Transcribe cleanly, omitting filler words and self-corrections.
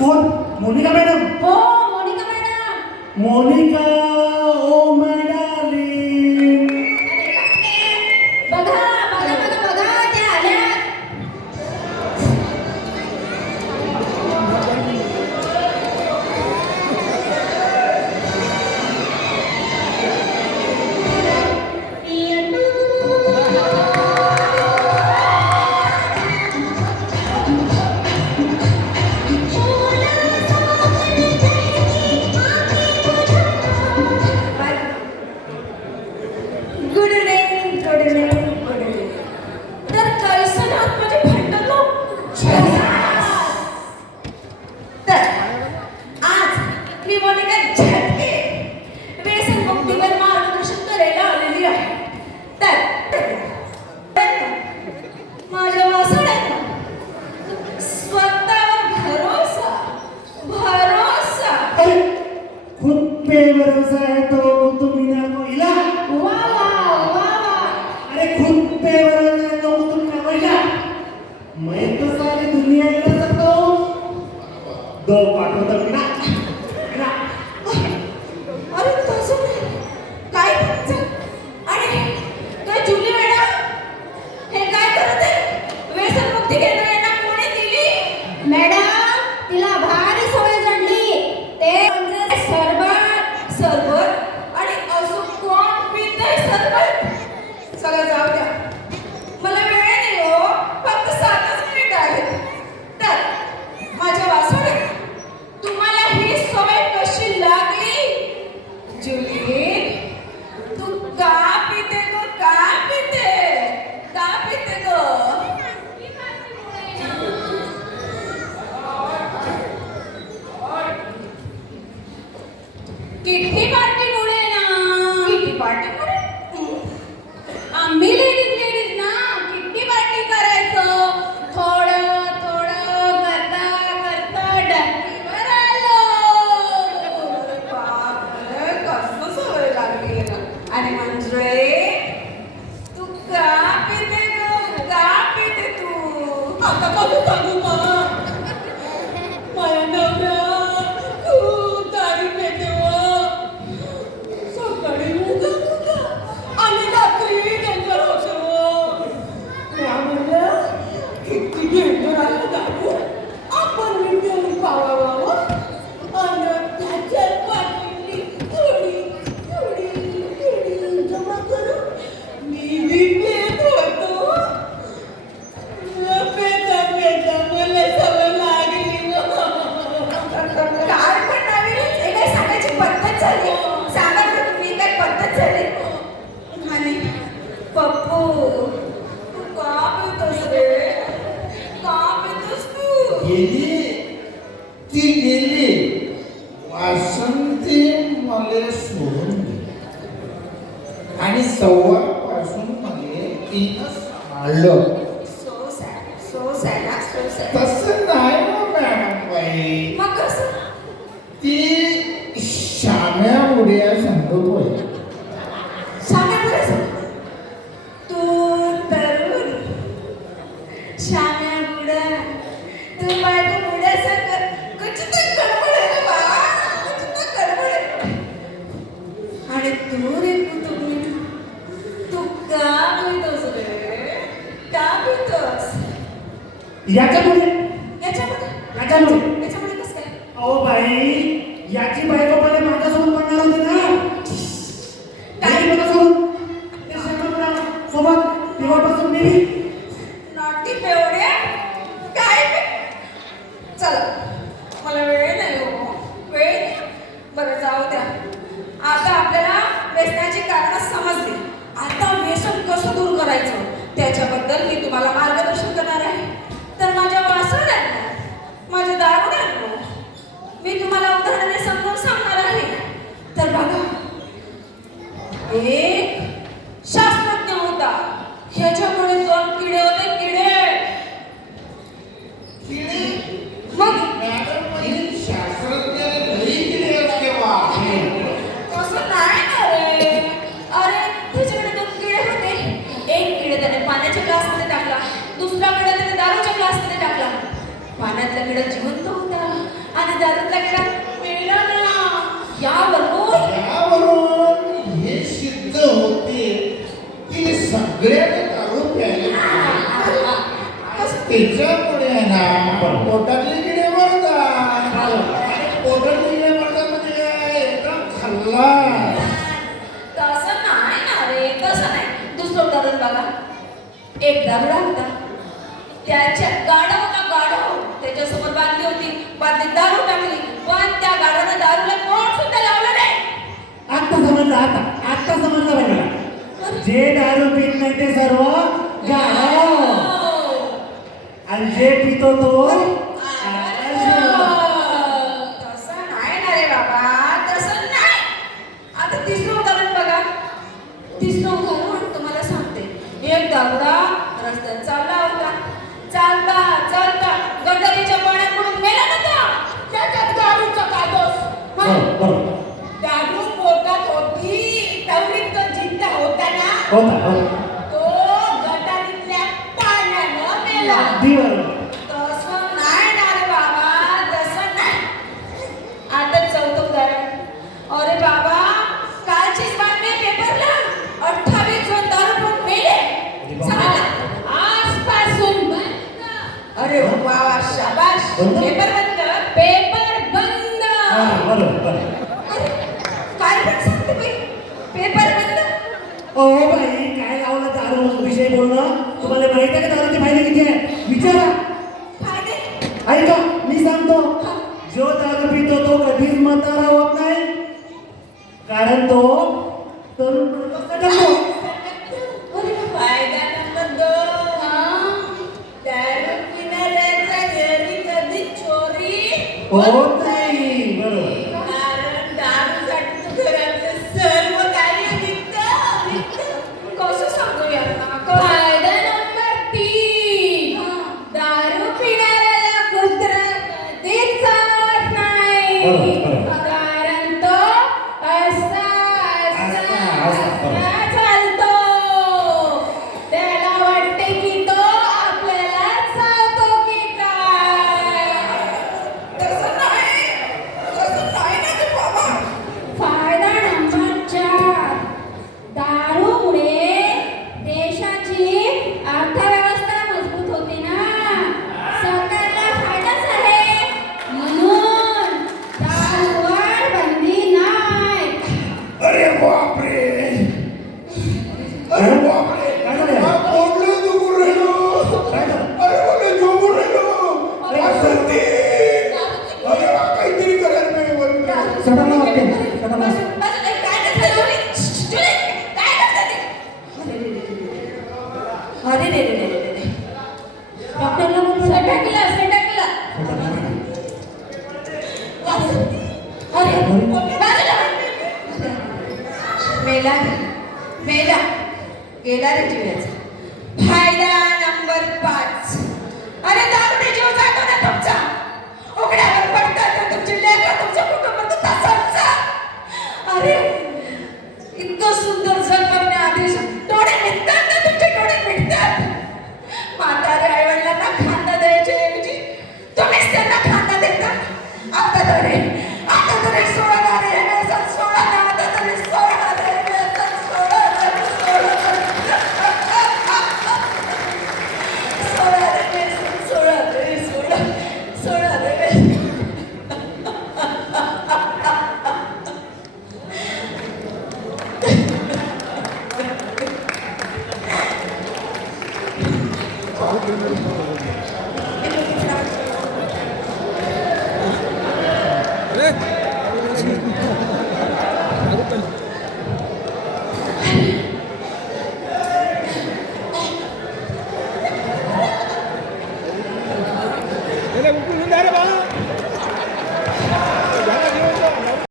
कोण? मोनिका मॅडम. हो मोनिका मॅडम. मोनिका ओ मॅडम. बघा बघा बघा बघा त्या आल्या. Good evening good evening good evening. तर कैसन आहात माझे भांडण लोक? तर आज मी मोनिका झटके व्यसन मुक्तीवर मार्गदर्शन करायला आलेली आहे. तर माझ्या वासड्यांना स्वतःवर भरोसा भरोसा. खुद पे भरोसा है तो तुम्ही ना को इला. वा वा वा वा. अरे खुद पे भरोसा है तो तुम ना को इला. मैं तो सारी दुनिया इला सकता हूँ. दो पाठवता बिना. अरे तसं नाही. काय करायचं? आणि काय जुली मॅडम हे काय करत आहे? व्यसनमुक्ती केंद्र यांना कोणी दिली? मॅडम तिला भारी सवय जडली. ते म्हणजे सरबत सरबत आणि असं कोण पितंय सरबत? चला जाऊ द्या. मला वेळ नाही हो. फक्त 7च मिनिट आहेत. तर माझ्या वासुडे तुम्हाला ही सवय कशी लागली? जुली तू का पिते गो? का पिते? का पिते गो? किती पार्टीमुळे ना. किती पार्टीमुळे? आम्ही लेडीज ना किती पार्टी करायचो. थोडं थोडं करता करता डबकीवर आलो. बापरे कसं सवय लागली ना. आणि म्हणजे तू का पिते ग? का पिते तू? आता कसं सांगू मग? माझ्या नवरा खूप दारू पितो. सकाळी उगा आणि रात्री डेंजर होतो. त्यामुळे किती डेंजर आहे दारू. आपण पिऊन पावावं आणि त्याच्यात पाठवली थोडी थोडी थोडी जमा करून मी बी पेत होतो. पेता पेता मला सवय लागली. काय पण नवीनच हे काय सांगायची पद्धत झाली. सांगा बरं तुम्ही काय पद्धत झाली. आणि पप्पू तू का पितोस रे? का पितोस तू? गेली ती गेली. वासंती मला सोडून गेली आणि सव्वापासून मला तिनं सांभाळलं. So sad so sad so sad. तसं नाही ना मॅडम बाई. मग कसं? ती श्याम्या उड्या सांगत होय. सांगा बरं. तू तरुण श्याम्या बुडा तू माझ्या बुड्या सगळं कुछ तर गडबड आहे बा. कुछ तर गडबड आहे. आणि तू रे तुम्ही तू का पितोस रे? का पितोस? याच्यामुळे याच्यामध्ये कसं काय? अहो बाई याची बायको मध्ये माझ्यासोबत पडणार होती ना. काय? माझ्यासोबत ते सगळं सोबत तेव्हापासून मी नॉटी पेवड्या काय? चला मला वेळ नाही हो. वेळ नाही. बरं जाऊ द्या. आता आपल्याला व्यसनाची कारणं समजली. आता व्यसन कसं दूर करायचं त्याच्याबद्दल मी तुम्हाला मार्गदर्शन करणार आहे. तर माझ्या वासड्यांना माझ्या दारुड्यांना मी तुम्हाला उदाहरणाने समजावून सांगणार आहे. तर बघा एक शास्त्रज्ञ होता. ह्याच्याकडे 2 किडे होते. किडे किडे मग मॅडम त्याच्यामुळे आहे ना पोटातले किडे मरतात. पोटातले किडे मरतात म्हणजे काय एकदम खाल्ला. तसं नाही ना रे, तसं नाही. दुसरं उदाहरण बघा. एक दारुडा होता. त्याच्या गाढव होता, गाढव. त्याच्यासमोर बादली होती. बादलीत दारू टाकली. पण त्या गाढवानं दारूला कोण सुद्धा लावलं नाही. आता समजलं, आता समजलं बाई मला. जे दारू पित नाही ते सर्व गाढव आणि जे पितो तो आदर्श. तसं नाही ना रे बाबा, तसं नाही. आता तिसरं उदाहरण बघा. तिसरं उदाहरण तुम्हाला सांगते. एक दारुडा रस्त्यात चालला होता. चालता गटारीच्या पाण्यात पडून मेला नव्हता. त्याच्यात दारूचा कादोस. बरोबर. दारू पोटात होती, तेवढीत तो जिंदा होता ना, होता. तो गटारीतल्या पाण्यानं मेला. अगदी बरोबर. तसं नाही ना रे बाबा, तसं नाही. आता चौथं उदाहरण. अरे बाबा, कालचीच बातमी पेपरला 28 जण दारू पिऊन मेले. चला, आजपासून बंद. अरे वा वा, शाबाश. बंद? पेपर बंद. पेपर बंद. बरोबर. अरे, काय पण सांगते बाई, पेपर बंद. ओ बाई, काय लावलं दारू विषय बोलणं? तुम्हाला माहिती आहे का दारूचे फायदे किती आहे? विचारा. फायदे. ऐका, मी सांगतो. जो दारू पितो तो कधीच म्हातारा होत नाही, कारण तो तरुण असतो. अरे, फायदा नंबर 2. दारू पिणाऱ्याच्या घरी कधी चोरी होत नाही. बरोबर. कारण दारूसाठी तो घरातलं सर्व कार्य विकतं. कसं सांगू यांना? फायदा नंबर 3. दारू पिणाऱ्याला कुत्रा कधीच चावत नाही. बरोबर. कारण तो असा चालतो. त्याला वाटते की तो आपल्याला चावतो की काय. तसं नाही ना ते बाबा. फायदा नंबर 4. दारूमुळे देशाची अर्थव्यवस्था मजबूत होते ना, सरकारला फायदाच आहे. म्हणून दारूवर बंदी नाही. अरे बापरे. अरे बापरे. काय झालं? हा पोटलं दुखून राहिलो. काय झालं? अरे मला झोपून राहिलो. वासंती. अरे वा, काहीतरी करायला नाही वरती. सटाणा वाटते. सटाणा. अरे रे. डॉक्टरला बोलून सटकला. अरे मेला गेला रे जीवाचा. फायदा नंबर 5. अरे दारूने जीव जातो ना तुमचा. उघड्यावर पडतात ना तुमची लेकरं, तुमचं कुटुंब तसंच. अरे इतकं सुंदर जग बघण्याआधी डोळे मिटतात ना, तुमचे डोळे मिटतात. म्हातारे आईवडिलांना खांदा द्यायच्या ऐवजी तुम्हीच त्यांना खांदा देता. आता तरी सोडा ना रे व्यसन, सोडा ना. आता तरी सोडा रे व्यसन, सोडा रे व्यसन, सोडा रे व्यसन. Thank you.